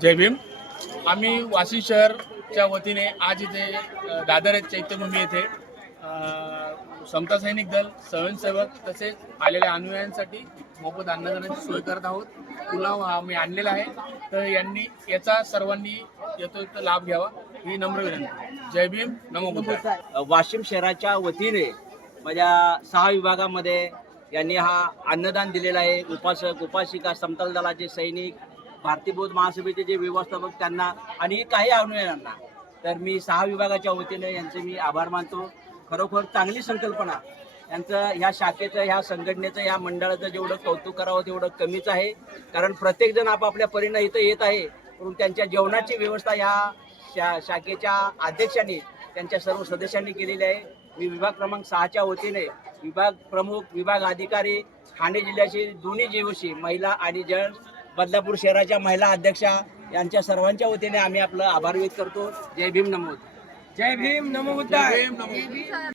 जय भीम। आम्ही वाशी शहरच्या वतीने आज इथे दादर चैत्यभूमी येथे समता सैनिक दल स्वयंसेवक तसेच आलेल्या अनुयायांसाठी मोफत अन्नदानाची सोय करत आहोत। पुलाव आम्ही आणलेला आहे, तर यांनी याचा सर्वांनी यथोचित लाभ घ्यावा ही नम्र विनंती। जय भीम, नमो बुद्धाय। वाशिम शहराच्या वतीने माझ्या 6 विभागामध्ये यांनी हा अन्नदान दिलेला आहे। उपासक उपासिका समता दलाचे सैनिक भारतीय बौद्ध महासभेचे जे व्यवस्थापक त्यांना आणि काही अनुयायांना, तर मी 6 विभागाच्या वतीने यांचे मी आभार मानतो। खरोखर चांगली संकल्पना यांचं, ह्या शाखेचं, ह्या संघटनेचं, ह्या मंडळाचं जेवढं कौतुक करावं तेवढं कमीच आहे। कारण प्रत्येक जण आपापल्या परीने इथं येत आहे, परंतु त्यांच्या जेवणाची व्यवस्था ह्या शाखेच्या अध्यक्षांनी त्यांच्या सर्व सदस्यांनी केलेली आहे। मी विभाग क्रमांक 6च्या वतीने विभाग प्रमुख, विभाग अधिकारी, ठाणे जिल्ह्याचे दोन्ही जीवशी महिला आणि जेंट्स, बदलापूर शहराच्या महिला अध्यक्षा यांच्या सर्वांच्या वतीने आम्ही आपलं आभार व्यक्त करतो। जय भीम, नमो बुद्धाय। जय भीम, नमो बुद्धाय।